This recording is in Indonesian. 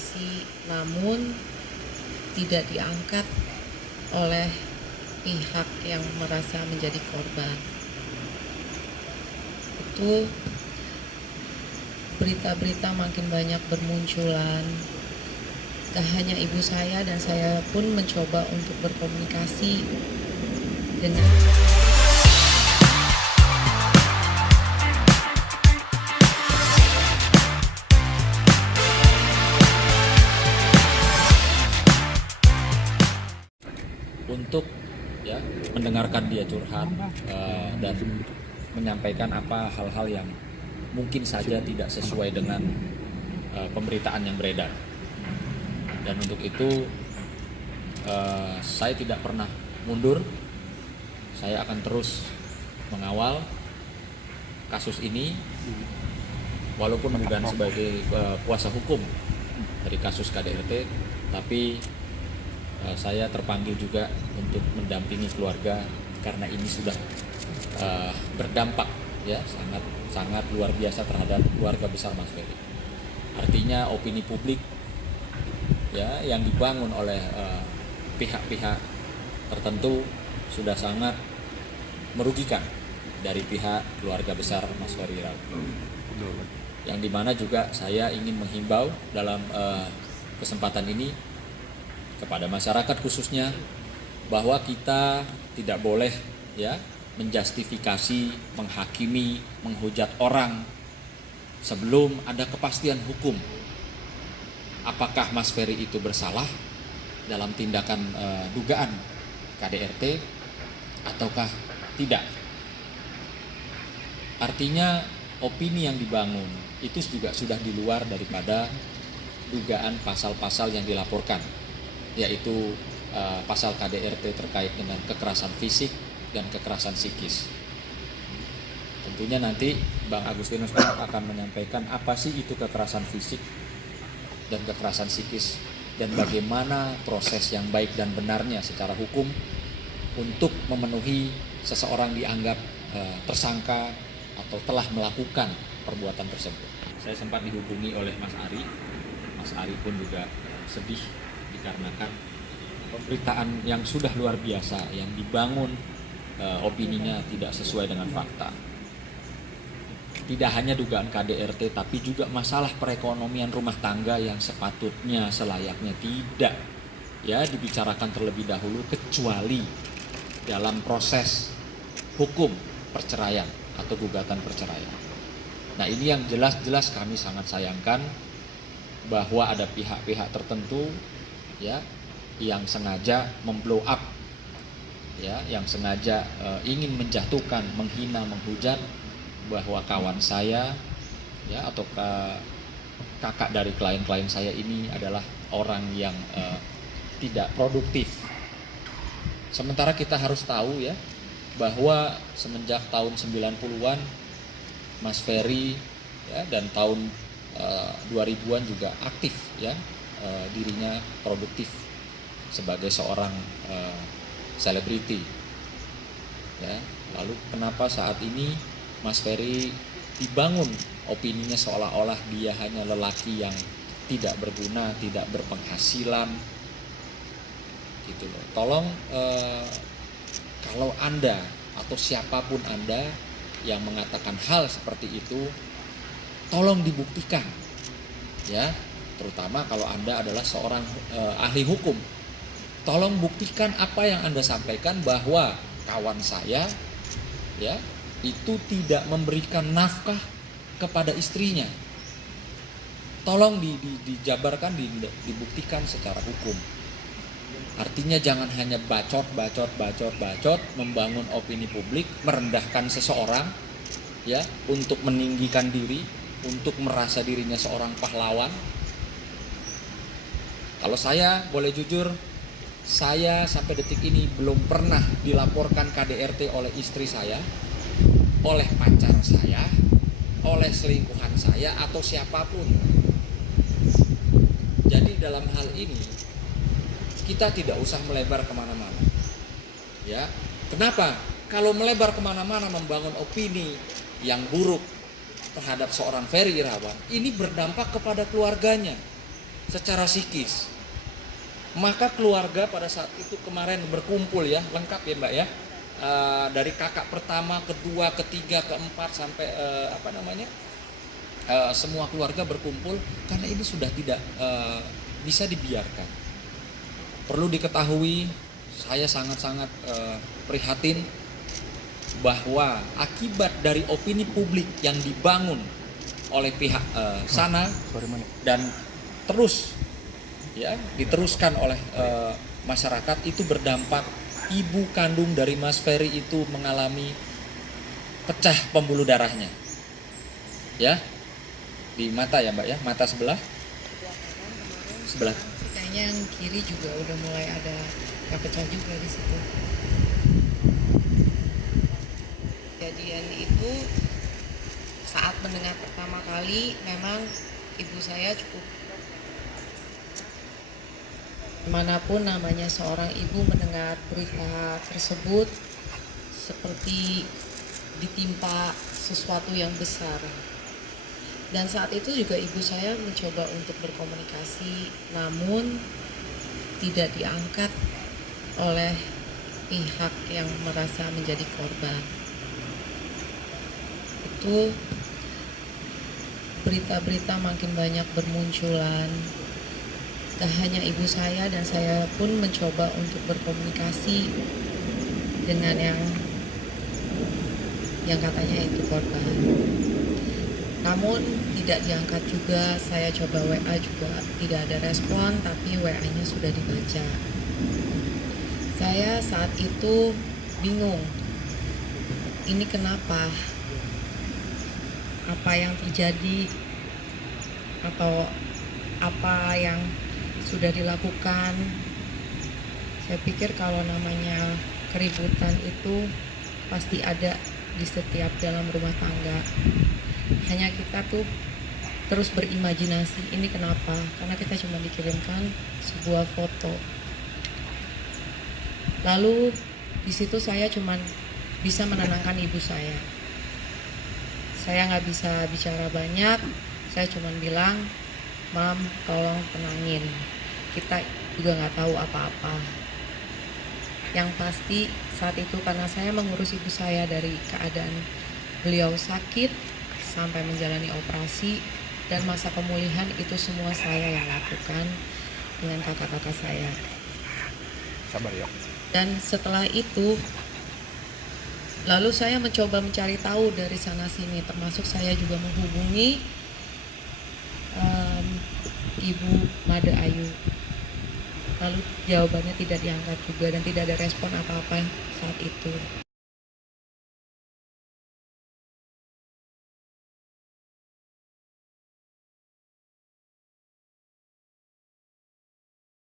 komunikasi, namun tidak diangkat oleh pihak yang merasa menjadi korban. Itu berita-berita makin banyak bermunculan. Tak hanya ibu saya dan saya pun mencoba untuk berkomunikasi dengan untuk mendengarkan dia curhat dan menyampaikan apa hal-hal yang mungkin saja tidak sesuai dengan pemberitaan yang beredar. Dan untuk itu saya tidak pernah mundur. Saya akan terus mengawal kasus ini walaupun bukan sebagai kuasa hukum dari kasus KDRT, tapi saya terpanggil juga untuk mendampingi keluarga karena ini sudah berdampak sangat luar biasa terhadap keluarga besar Mas Ferry. Artinya opini publik yang dibangun oleh pihak-pihak tertentu sudah sangat merugikan dari pihak keluarga besar Mas Ferry Irawan. Yang dimana juga saya ingin menghimbau dalam kesempatan ini kepada masyarakat khususnya bahwa kita tidak boleh menjustifikasi, menghakimi, menghujat orang sebelum ada kepastian hukum. Apakah Mas Ferry itu bersalah dalam tindakan dugaan KDRT ataukah tidak? Artinya opini yang dibangun itu juga sudah di luar daripada dugaan pasal-pasal yang dilaporkan, yaitu pasal KDRT terkait dengan kekerasan fisik dan kekerasan psikis. Tentunya nanti Bang Agustinus akan menyampaikan apa sih itu kekerasan fisik dan kekerasan psikis dan bagaimana proses yang baik dan benarnya secara hukum untuk memenuhi seseorang dianggap tersangka atau telah melakukan perbuatan tersebut. Saya sempat dihubungi oleh Mas Ari. Mas Ari pun juga sedih dikarenakan pemberitaan yang sudah luar biasa yang dibangun opininya tidak sesuai dengan fakta. Tidak hanya dugaan KDRT tapi juga masalah perekonomian rumah tangga yang sepatutnya selayaknya tidak dibicarakan terlebih dahulu kecuali dalam proses hukum perceraian atau gugatan perceraian. Nah, ini yang jelas-jelas kami sangat sayangkan bahwa ada pihak-pihak tertentu yang sengaja memblow up, yang sengaja ingin menjatuhkan, menghina, menghujat bahwa kawan saya atau kakak dari klien-klien saya ini adalah orang yang tidak produktif. Sementara kita harus tahu bahwa semenjak tahun 90-an Mas Ferry dan tahun 2000-an juga aktif dirinya produktif sebagai seorang selebriti. Lalu kenapa saat ini Mas Ferry dibangun opininya seolah-olah dia hanya lelaki yang tidak berguna, tidak berpenghasilan, gitu loh. Tolong kalau Anda atau siapapun Anda yang mengatakan hal seperti itu, tolong dibuktikan, terutama kalau Anda adalah seorang ahli hukum. Tolong buktikan apa yang Anda sampaikan bahwa kawan saya itu tidak memberikan nafkah kepada istrinya. Tolong dijabarkan, dibuktikan secara hukum. Artinya jangan hanya bacot, membangun opini publik, merendahkan seseorang untuk meninggikan diri, untuk merasa dirinya seorang pahlawan. Kalau saya boleh jujur, saya sampai detik ini belum pernah dilaporkan KDRT oleh istri saya, oleh pacar saya, oleh selingkuhan saya atau siapapun. Jadi dalam hal ini kita tidak usah melebar kemana-mana. Kenapa? Kalau melebar kemana-mana membangun opini yang buruk terhadap seorang Ferry Irawan, ini berdampak kepada keluarganya. secara psikis. Maka keluarga pada saat itu kemarin berkumpul ya, lengkap ya Mbak ya. Dari kakak pertama, kedua, ketiga, keempat sampai semua keluarga berkumpul karena ini sudah tidak bisa dibiarkan. Perlu diketahui, saya sangat-sangat prihatin bahwa akibat dari opini publik yang dibangun oleh pihak sana dan terus ya diteruskan oleh masyarakat itu berdampak. Ibu kandung dari Mas Ferry itu mengalami pecah pembuluh darahnya ya di mata ya Mbak ya, mata sebelah kayaknya yang kiri juga udah mulai ada yang pecah juga di situ. Kejadian itu saat mendengar pertama kali memang ibu saya cukup, manapun namanya seorang ibu mendengar berita tersebut seperti ditimpa sesuatu yang besar. Dan saat itu juga ibu saya mencoba untuk berkomunikasi, namun tidak diangkat oleh pihak yang merasa menjadi korban. Itu berita-berita makin banyak bermunculan. Tak hanya ibu saya dan saya pun mencoba untuk berkomunikasi dengan yang katanya itu korban. Namun tidak diangkat juga. Saya coba WA juga tidak ada respon, tapi WA-nya sudah dibaca. Saya saat itu bingung. Ini kenapa? Apa yang terjadi? Atau apa yang sudah dilakukan? Saya pikir kalau namanya keributan itu pasti ada di setiap dalam rumah tangga. Hanya kita tuh terus berimajinasi, ini kenapa? Karena kita cuma dikirimkan sebuah foto. Lalu di situ saya cuma bisa menenangkan ibu saya. Saya nggak bisa bicara banyak. Saya cuma bilang, "Mam, tolong tenangin. Kita juga nggak tahu apa-apa." Yang pasti saat itu karena saya mengurus ibu saya dari keadaan beliau sakit sampai menjalani operasi dan masa pemulihan, itu semua saya yang lakukan dengan kakak-kakak saya. Sabar ya. Dan setelah itu lalu saya mencoba mencari tahu dari sana sini, termasuk saya juga menghubungi Ibu Made Ayu. Lalu jawabannya tidak diangkat juga dan tidak ada respon apa-apa saat itu.